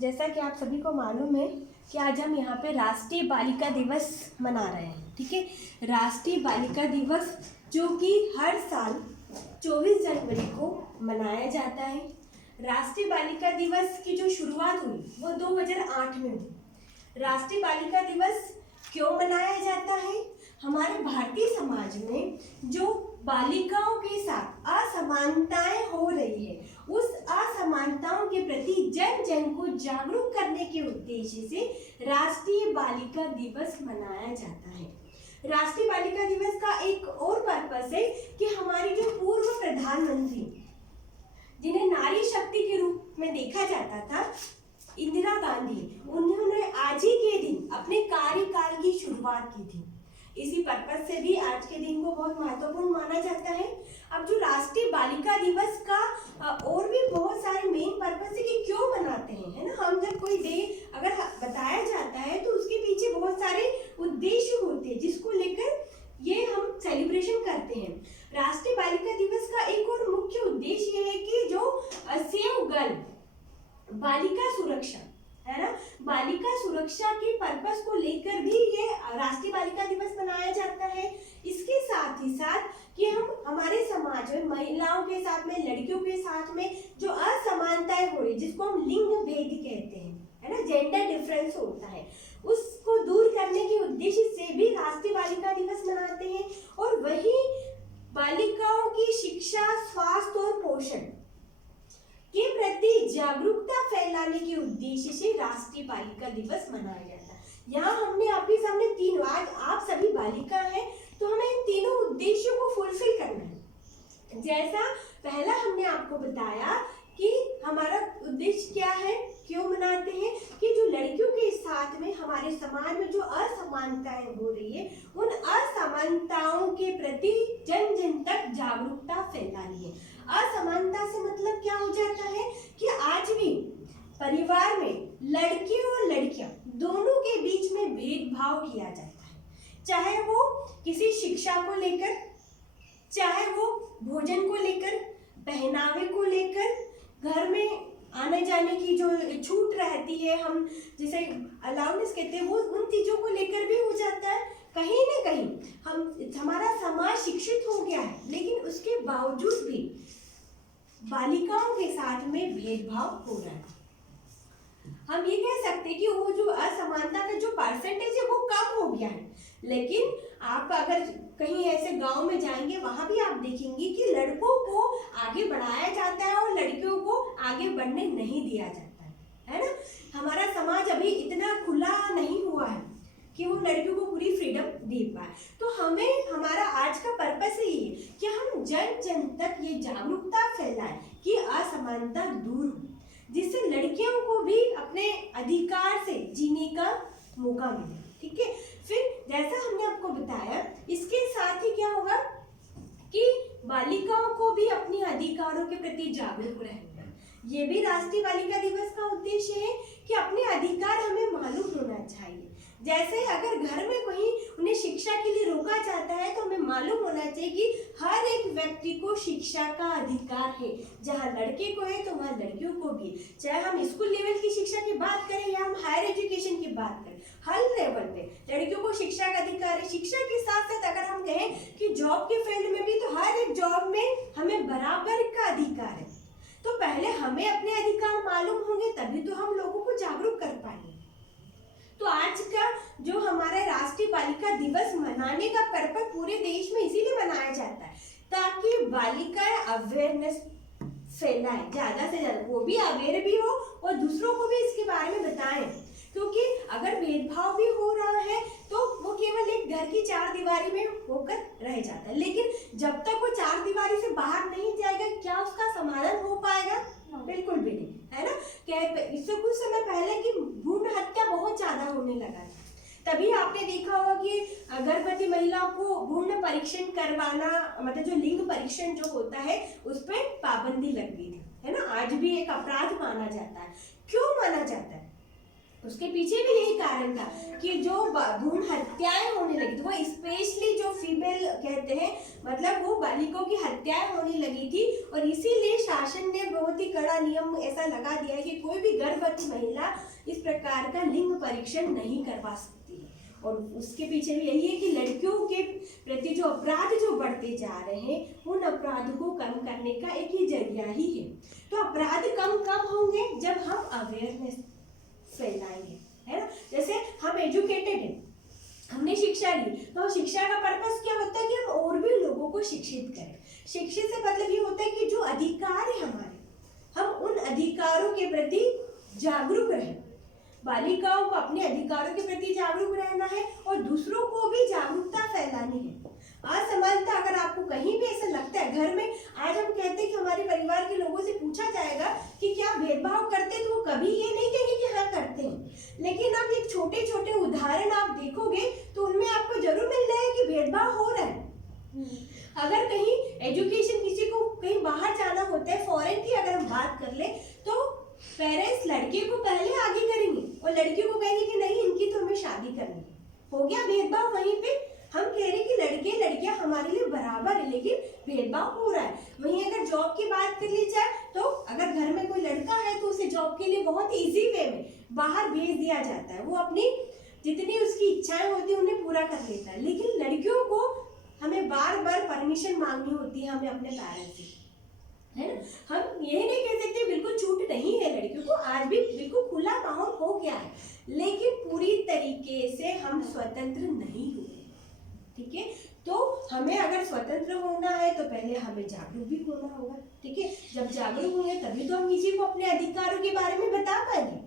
जैसा कि आप सभी को मालूम है कि आज हम यहाँ पे राष्ट्रीय बालिका दिवस मना रहे हैं। ठीक है, राष्ट्रीय बालिका दिवस जो कि हर साल 24 जनवरी को मनाया जाता है। राष्ट्रीय बालिका दिवस की जो शुरुआत हुई वो 2008 में हुई। राष्ट्रीय बालिका दिवस क्यों मनाया जाता है? हमारे भारतीय समाज में जो बालिकाओं के साथ असमानताएं हो रही है, उस असमानताओं के प्रति जन जन को जागरूक करने के उद्देश्य से राष्ट्रीय बालिका दिवस मनाया जाता है। राष्ट्रीय बालिका दिवस का एक और पर्पस है कि हमारी जो पूर्व प्रधानमंत्री, जिन्हें नारी शक्ति के रूप में देखा जाता था, इंदिरा गांधी, उन्होंने आज ही के दिन अपने कार्यकाल की शुरुआत की थी। इसी पर्पस से भी आज के दिन को बहुत महत्वपूर्ण माना जाता है। अब जो राष्ट्रीय बालिका दिवस का और भी बहुत सारे मेन पर्पस है कि क्यों मनाते हैं, है ना। हम जब कोई डे अगर बताया जाता है तो उसके पीछे बहुत सारे उद्देश्य होते हैं जिसको लेकर ये हम सेलिब्रेशन करते हैं। राष्ट्रीय बालिका दिवस का एक और मुख्य उद्देश्य है कि जो सेव गर्ल, बालिका सुरक्षा, है ना, बालिका सुरक्षा के पर्पस को लेकर भी ये राष्ट्रीय बालिका दिवस मनाया जाता है। इसके साथ ही साथ कि हम हमारे समाज में महिलाओं के साथ में, लड़कियों के साथ में जो असमानताएं हो रही, जिसको हम लिंग भेद कहते हैं, है ना, जेंडर डिफरेंस होता है, उसको दूर करने के उद्देश्य से भी राष्ट्रीय बालिका दिवस मनाते हैं। और वही बालिकाओं की शिक्षा, स्वास्थ्य और पोषण के प्रति जागरूकता फैलाने के उद्देश्य से राष्ट्रीय बालिका दिवस मनाया जाता है। यहाँ हमने आपके सामने तीन, आज आप सभी बालिका हैं तो हमें इन तीनों उद्देश्यों को फुलफिल करना है। जैसा पहला हमने आपको बताया कि हमारा उद्देश्य क्या है, क्यों मनाते हैं, कि जो लड़कियों के साथ में हमारे समाज में जो असमानताएं हो रही है, उन असमानताओं के प्रति जन जन तक जागरूकता फैलानी है। असमानता से मतलब क्या हो जाता है कि आज भी परिवार में लड़के और लड़कियां दोनों के बीच में भेदभाव किया जाता है, चाहे वो किसी शिक्षा को लेकर, चाहे वो भोजन को लेकर, पहनावे को लेकर, घर में आने जाने की जो छूट रहती है, हम जिसे अलाउंस कहते हैं, वो उन चीजों को लेकर भी हो जाता है। कहीं ना कहीं हमारा समाज शिक्षित हो गया है, लेकिन उसके बावजूद भी बालिकाओं के साथ में भेदभाव हो रहा है। हम ये कह सकते हैं कि वो जो असमानता का जो परसेंटेज है वो कम हो गया है, लेकिन आप अगर कहीं ऐसे गांव में जाएंगे, वहां भी आप देखेंगे कि लड़कों को आगे बढ़ाया जाता है और लड़कियों को आगे बढ़ने नहीं दिया जाता है ना। हमारा समाज अभी इतना खुला नहीं हुआ है कि वो लड़कियों को पूरी फ्रीडम दे पाए। तो हमें, हमारा आज का पर्पस ही है कि हम जन जन तक ये जागरूकता फैलाएं कि असमानता दूर हो, जिससे लड़कियों को भी अपने अधिकार से जीने का मौका मिले। ठीक है, फिर जैसा हमने आपको बताया, इसके साथ ही क्या होगा कि बालिकाओं को भी अपने अधिकारों के प्रति जागरूक रहना। ये भी राष्ट्रीय बालिका दिवस का उद्देश्य है कि अपने अधिकार हमें मालूम होना चाहिए। जैसे अगर घर में कोई उन्हें शिक्षा के लिए रोका जाता है तो हमें मालूम होना चाहिए कि हर एक व्यक्ति को शिक्षा का अधिकार है। जहाँ लड़के को है तो वहाँ लड़कियों को भी, चाहे हम स्कूल लेवल की शिक्षा की बात करें या हम हायर एजुकेशन की बात करें, हर लेवल पे लड़कियों को शिक्षा का अधिकार है। शिक्षा के साथ साथ अगर हम कहें कि जॉब के फील्ड में भी, तो हर एक जॉब में हमें बराबर का अधिकार है। तो पहले हमें अपने अधिकार मालूम होंगे तभी तो हम लोगों को जागरूक कर पाएंगे। तो आज का जो हमारा राष्ट्रीय बालिका दिवस मनाने का पर्पस पूरे देश में इसीलिए मनाया जाता है ताकि बालिकाएं अवेयरनेस फैलाएं, ज्यादा से ज्यादा वो भी अवेयर भी हो और दूसरों को भी इसके बारे में बताएं। क्योंकि अगर भेदभाव भी हो रहा है तो वो केवल एक घर की चार दीवारी में होकर रह जाता है, लेकिन जब तक वो चार दीवारी से बाहर नहीं जाएगा, क्या उसका समाधान हो पाएगा? बिल्कुल भी नहीं, है ना। इससे कुछ समय पहले की भ्रूण हत्या बहुत ज्यादा होने लगा है, तभी आपने देखा होगा कि गर्भवती महिला को भ्रूण परीक्षण करवाना, मतलब जो लिंग परीक्षण जो होता है उस पर पाबंदी लग गई थी, है ना। आज भी एक अपराध माना जाता है। क्यों माना जाता है? उसके पीछे भी यही कारण था कि जो भ्रूण हत्याएं होने लगी थी, वो स्पेशली जो फीमेल कहते हैं, मतलब वो बालिकाओं की हत्याएं होने लगी थी। और इसीलिए शासन ने बहुत ही कड़ा नियम ऐसा लगा दिया है कि कोई भी गर्भवती महिला इस प्रकार का लिंग परीक्षण नहीं करवा सकती है। और उसके पीछे भी यही है कि लड़कियों के प्रति जो अपराध जो बढ़ते जा रहे हैं, उन अपराध को कम करने का एक ही जरिया ही है। तो अपराध कम कब होंगे? जब हम अवेयरनेस फैलाएंगे, है ना। जैसे हम एजुकेटेड हैं, हमने शिक्षा ली, तो शिक्षा का पर्पस क्या होता है कि हम और भी लोगों को शिक्षित करें। शिक्षित से मतलब ये होता है कि जो अधिकार है हमारे, हम उन अधिकारों के प्रति जागरूक रहें। बालिकाओं को अपने अधिकारों के प्रति जागरूक रहना है और दूसरों को भी जागरूकता फैलानी है। असमानता, अगर आपको कहीं भी ऐसा लगता है घर में, आज हम कहते हैं कि हमारे परिवार के लोगों से पूछा जाएगा कि क्या भेदभाव करते हैं, तो वो कभी ये नहीं कहेंगे कि हाँ करते हैं। लेकिन आप एक छोटे छोटे उदाहरण आप देखोगे तो उनमें आपको जरूर मिल रहा है कि भेदभाव हो रहा है। अगर कहीं एजुकेशन, किसी को कहीं बाहर जाना होता है, फॉरेन की अगर हम बात कर ले, तो पेरेंट्स लड़के को पहले आगे करेंगे और लड़कियों को कहेंगे कि नहीं, इनकी तो हमें शादी करनी है। हो गया भेदभाव वहीं पे। हम कह रहे हैं कि लड़के लड़कियां हमारे लिए बराबर है, लेकिन भेदभाव हो रहा है। वहीं अगर जॉब की बात कर ली जाए, तो अगर घर में कोई लड़का है तो उसे जॉब के लिए बहुत इजी वे में बाहर भेज दिया जाता है। वो अपनी जितनी उसकी इच्छाएं होती है उन्हें पूरा कर लेता है। लेकिन लड़कियों को हमें बार बार परमिशन मांगनी होती है, हमें अपने पेरेंट्स से, है ना। हम ये नहीं कह सकते बिल्कुल छूट नहीं है लड़कियों को, आज भी बिल्कुल खुला माहौल हो गया है, लेकिन पूरी तरीके से हम स्वतंत्र नहीं हुए। ठीक है, तो हमें अगर स्वतंत्र होना है तो पहले हमें जागरूक भी होना होगा। ठीक है, जब जागरूक होंगे तभी तो हम किसी को अपने अधिकारों के बारे में बता पाएंगे।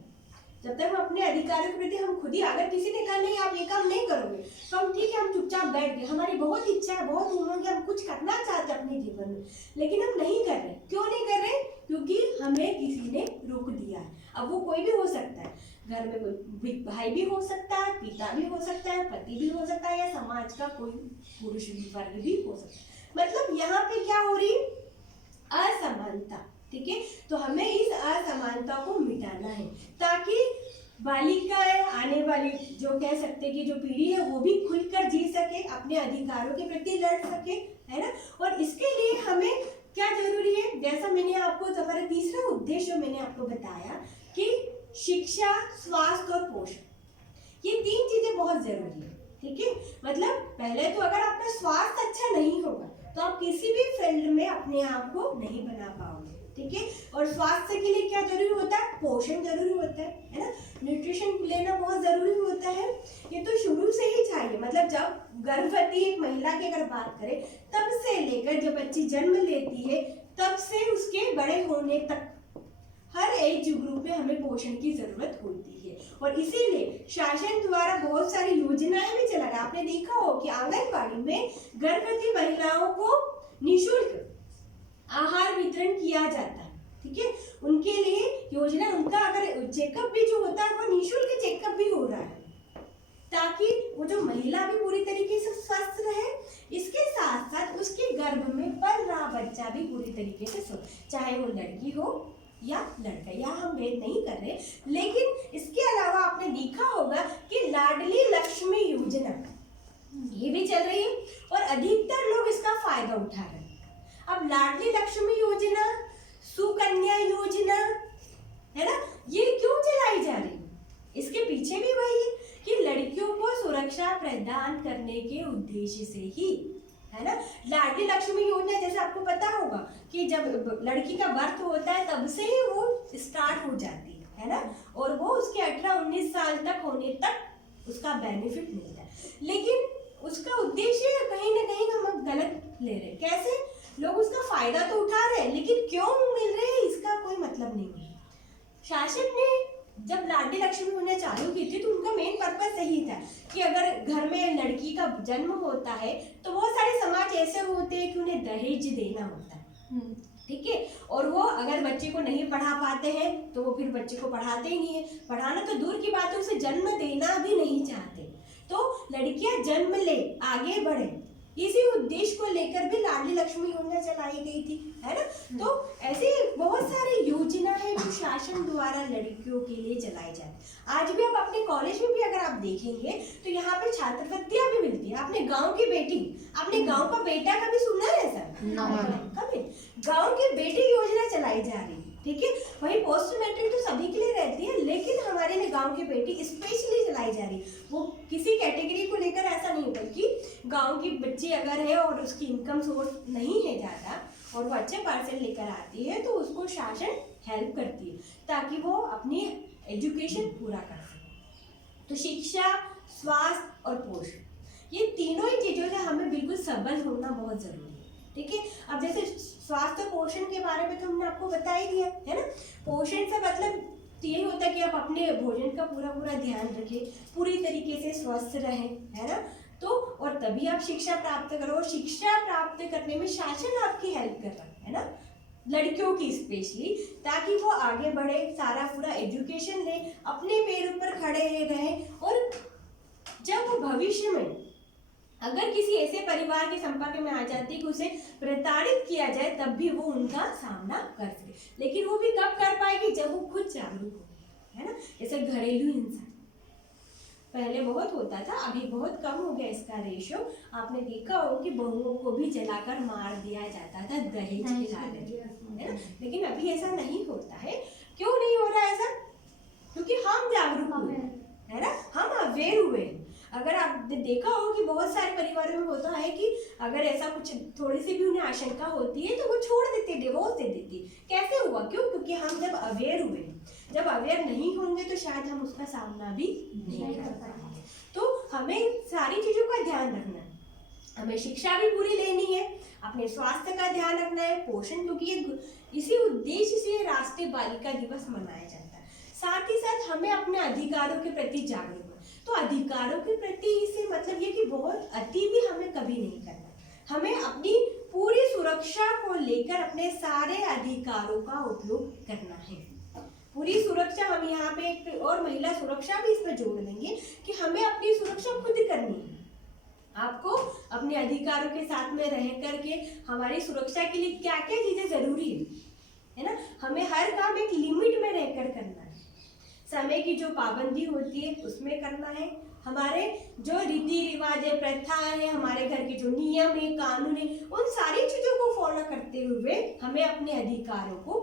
जब तक हम अपने अधिकारों के प्रति हम खुद ही, अगर किसी ने कहा नहीं आप ये काम नहीं करोगे, तो हम ठीक है, हम चुपचाप बैठ गए, हमारी बहुत इच्छा है, बहुत उमंग है, हम कुछ करना चाहते हैं अपने जीवन में, लेकिन हम नहीं कर रहे। क्यों नहीं कर रहे? क्योंकि हमें किसी ने रोक दिया है। अब वो कोई भी हो सकता है, घर में कोई भाई भी हो सकता है, पिता भी हो सकता है, पति भी हो सकता है, या समाज का कोई पुरुष वर्ग भी हो सकता है। मतलब यहाँ पे क्या हो रही? असमानता। ठीक है, तो हमें इस असमानता को मिटाना है, ताकि बालिकाएं, आने वाली जो कह सकते हैं कि जो पीढ़ी है, वो भी खुलकर जी सके, अपने अधिकारों के प्रति लड़ सके, है ना। और इसके लिए हमें क्या जरूरी है? जैसा मैंने आपको, हमारा तीसरा उद्देश्य मैंने आपको बताया कि शिक्षा, स्वास्थ्य और पोषण, ये तीन चीजें बहुत जरूरी है। ठीक है, मतलब पहले तो अगर आपका स्वास्थ्य अच्छा नहीं होगा तो आप किसी भी फील्ड में अपने आप को नहीं बना पाओगे। ठीक है, और स्वास्थ्य के लिए क्या जरूरी होता है? पोषण जरूरी होता है ना। न्यूट्रिशन लेना बहुत जरूरी होता है। ये तो शुरू से ही चाहिए, मतलब जब गर्भवती एक महिला की अगर बात करें, तब से लेकर जब बच्ची जन्म लेती है तब से उसके बड़े होने तक हर एज ग्रुप में हमें पोषण की जरूरत होती है। और इसीलिए शासन द्वारा बहुत सारी योजनाएं भी चला रहा है। आपने देखा हो कि आंगनबाड़ी में गर्भवती महिलाओं को निःशुल्क आहार वितरण किया जाता है। ठीक है, उनके लिए योजना, उनका अगर चेकअप भी जो होता है वो निःशुल्क चेकअप भी हो रहा है, ताकि वो जो महिला भी पूरी तरीके से स्वस्थ रहे। इसके साथ साथ उसके गर्भ में पल रहा बच्चा भी पूरी तरीके से स्वस्थ, चाहे वो लड़की हो या लड़का, या हम भेद नहीं कर रहे। लेकिन इसके अलावा आपने देखा होगा कि लाडली लक्ष्मी योजना ये भी चल रही है और अधिकतर लोग इसका फायदा उठा रहे हैं। अब लाडली लक्ष्मी योजना, सुकन्या योजना, है ना, ये क्यों चलाई जा रही है? इसके पीछे भी वही है कि लड़कियों को सुरक्षा प्रदान करने के उद्देश्य से ही, है ना। लाडली लक्ष्मी योजना जैसे आपको पता होगा कि जब लड़की का बर्थ होता है तब से ही वो स्टार्ट हो जाती है ना, और वो उसके 18-19 साल तक होने तक उसका बेनिफिट मिलता है। लेकिन उसका उद्देश्य कहीं ना कहीं हम गलत ले रहे हैं। कैसे? लोग उसका फायदा तो उठा रहे हैं, लेकिन क्यों मिल रहे हैं इसका कोई मतलब नहीं है। शासन ने जब लाडली लक्ष्मी योजना चालू की थी तो उनका मेन पर्पस यही था कि अगर घर में लड़की का जन्म होता है तो बहुत सारे समाज ऐसे होते हैं कि उन्हें दहेज देना होता है। ठीक है, और वो अगर बच्चे को नहीं पढ़ा पाते हैं तो वो फिर बच्चे को पढ़ाते ही नहीं है। पढ़ाना तो दूर की बात है, उसे जन्म देना भी नहीं चाहते। तो लड़कियां जन्म ले, आगे बढ़े, इसी उद्देश्य को लेकर भी लाडली लक्ष्मी योजना चलाई गई थी, है ना। तो ऐसे बहुत सारे योजना है जो शासन द्वारा द्वारा लड़कियों के लिए चलाई जाती है। आज भी आप अपने कॉलेज में भी अगर आप देखेंगे तो यहाँ पे छात्रवृत्तियां भी मिलती है। आपने गांव की बेटी, आपने गांव का बेटा कभी सुना है सर? कभी गांव की बेटी योजना चलाई जा रही है, ठीक है। वही पोस्ट मैट्रिक तो सभी के लिए रहती है, लेकिन हमारे में गांव की बेटी स्पेशली चलाई जा रही है। वो किसी कैटेगरी को लेकर ऐसा नहीं, बल्कि गांव की बच्ची अगर है और उसकी इनकम सोर्स नहीं है ज़्यादा और वो अच्छे परसेंट लेकर आती है तो उसको शासन हेल्प करती है ताकि वो अपनी एजुकेशन पूरा कर सके। तो शिक्षा, स्वास्थ्य और पोषण, ये तीनों ही चीज़ों से हमें बिल्कुल सबल होना बहुत ज़रूरी है, ठीक है। अब जैसे स्वास्थ्य पोषण के बारे में तो हमने आपको बता ही दिया है ना। पोषण से मतलब यही होता है कि आप अपने भोजन का पूरा ध्यान रखें, पूरी तरीके से स्वस्थ रहें, है ना। तो और तभी आप शिक्षा प्राप्त करो। शिक्षा प्राप्त करने में शासन आपकी हेल्प कर रहा है ना, लड़कियों की स्पेशली, ताकि वो आगे बढ़े, सारा पूरा एजुकेशन ले, अपने पैरों पर खड़े रहें। और जब वो भविष्य में अगर किसी ऐसे परिवार के संपर्क में आ जाती है कि उसे प्रताड़ित किया जाए, तब भी वो उनका सामना कर सके। लेकिन वो भी कब कर पाएगी? जब वो खुद जागरूक हो, है ना। जैसे घरेलू हिंसा पहले बहुत होता था, अभी बहुत कम हो गया इसका रेशो। आपने देखा हो कि बहुओं को भी जलाकर मार दिया जाता था दहेज के लालच में, है ना। लेकिन अभी ऐसा नहीं होता है। क्यों नहीं हो रहा ऐसा? क्योंकि हम जागरूक हुए, है ना, हम अवेयर हुए। अगर आपने देखा हो कि बहुत सारे परिवारों में होता है कि अगर ऐसा कुछ थोड़ी सी भी उन्हें आशंका होती है तो वो छोड़ देते, डिवोर्स दे देती। कैसे हुआ? क्यों? क्योंकि हम जब अवेयर हुए। जब अवेयर नहीं होंगे तो शायद हम उसका सामना भी नहीं कर पाएंगे। तो हमें सारी चीज़ों का ध्यान रखना है। हमें शिक्षा भी पूरी लेनी है, अपने स्वास्थ्य का ध्यान रखना है, पोषण, क्योंकि ये इसी उद्देश्य से राष्ट्रीय बालिका दिवस मनाया जाता है। साथ ही साथ हमें अपने अधिकारों के प्रति जागरूक। तो अधिकारों के प्रति इससे मतलब ये कि बहुत अति भी हमें कभी नहीं करना। हमें अपनी पूरी सुरक्षा को लेकर अपने सारे अधिकारों का उपयोग करना है। पूरी सुरक्षा, हम यहाँ पे एक और महिला सुरक्षा भी इसमें जोड़ देंगे कि हमें अपनी सुरक्षा खुद करनी है। आपको अपने अधिकारों के साथ में रह करके हमारी सुरक्षा के लिए क्या क्या चीज़ें ज़रूरी है ना। हमें हर काम एक लिमिट में रहकर करना है। समय की जो पाबंदी होती है उसमें करना है। हमारे जो रीति रिवाज है, प्रथा है, हमारे घर के जो नियम है, कानून है, उन सारी चीज़ों को फॉलो करते हुए हमें अपने अधिकारों को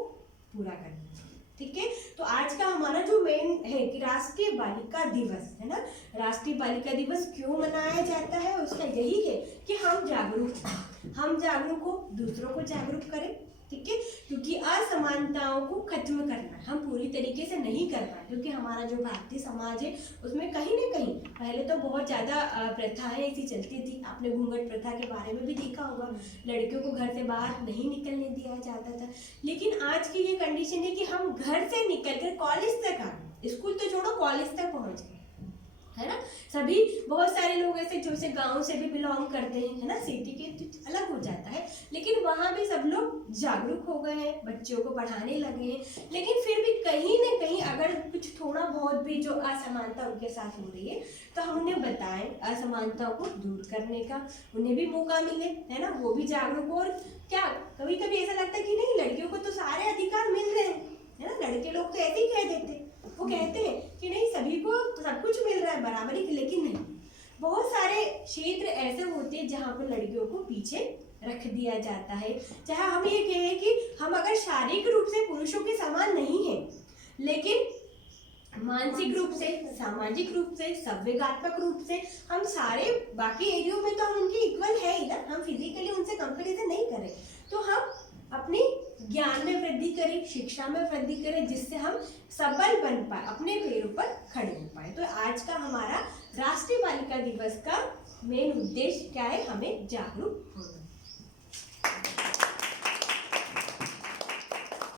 पूरा करना है, ठीक है। तो आज का हमारा जो मेन है कि राष्ट्रीय बालिका दिवस, है ना। राष्ट्रीय बालिका दिवस क्यों मनाया जाता है? उसका यही है कि हम जागरूक हो, दूसरों को जागरूक करें, ठीक है। क्योंकि असमानताओं को खत्म करना है, हम पूरी तरीके से नहीं कर पाए, क्योंकि हमारा जो भारतीय समाज है उसमें कहीं ना कहीं पहले तो बहुत ज़्यादा प्रथाएं ऐसी चलती थी। आपने घूंघट प्रथा के बारे में भी देखा होगा, लड़कियों को घर से बाहर नहीं निकलने दिया जाता था। लेकिन आज की ये कंडीशन है कि हम घर से निकलकर कॉलेज तक आ गए, स्कूल तो छोड़ो कॉलेज तक पहुँच गए, है ना। सभी बहुत सारे लोग ऐसे जो से गांव से भी बिलोंग करते हैं, है ना, सिटी के अलग हो जाता है, लेकिन वहाँ भी सब लोग जागरूक हो गए हैं, बच्चों को पढ़ाने लगे हैं। लेकिन फिर भी कहीं ना कहीं अगर कुछ थोड़ा बहुत भी जो असमानता उनके साथ हो रही है तो हम उन्हें बताएं असमानताओं को दूर करने का, उन्हें भी मौका मिले, है ना, वो भी जागरूक हो। और क्या कभी कभी ऐसा लगता है कि नहीं, लड़कियों को तो सारे अधिकार मिल रहे हैं, है ना। लड़के लोग तो ऐसे ही कह देते, वो कहते हैं कि नहीं सभी को सब कुछ मिल रहा है बराबरी, लेकिन नहीं, बहुत सारे क्षेत्र ऐसे होते हैं जहाँ पर लड़कियों को पीछे रख दिया जाता है। चाहे हम ये कहें कि हम अगर शारीरिक रूप से पुरुषों के समान नहीं है, लेकिन मानसिक रूप से, सामाजिक रूप से, संवेगात्मक रूप से हम सारे बाकी एरियो में तो हम उनके इक्वल है ही ना। हम फिजिकली उनसे कंपेरिजन नहीं करें, तो हम अपनी ज्ञान में वृद्धि करें, शिक्षा में वृद्धि करें, जिससे हम सबल बन पाए, अपने पैरों पर खड़े हो पाए। तो आज का हमारा राष्ट्रीय बालिका दिवस का मेन उद्देश्य क्या है? हमें जागरूक होना।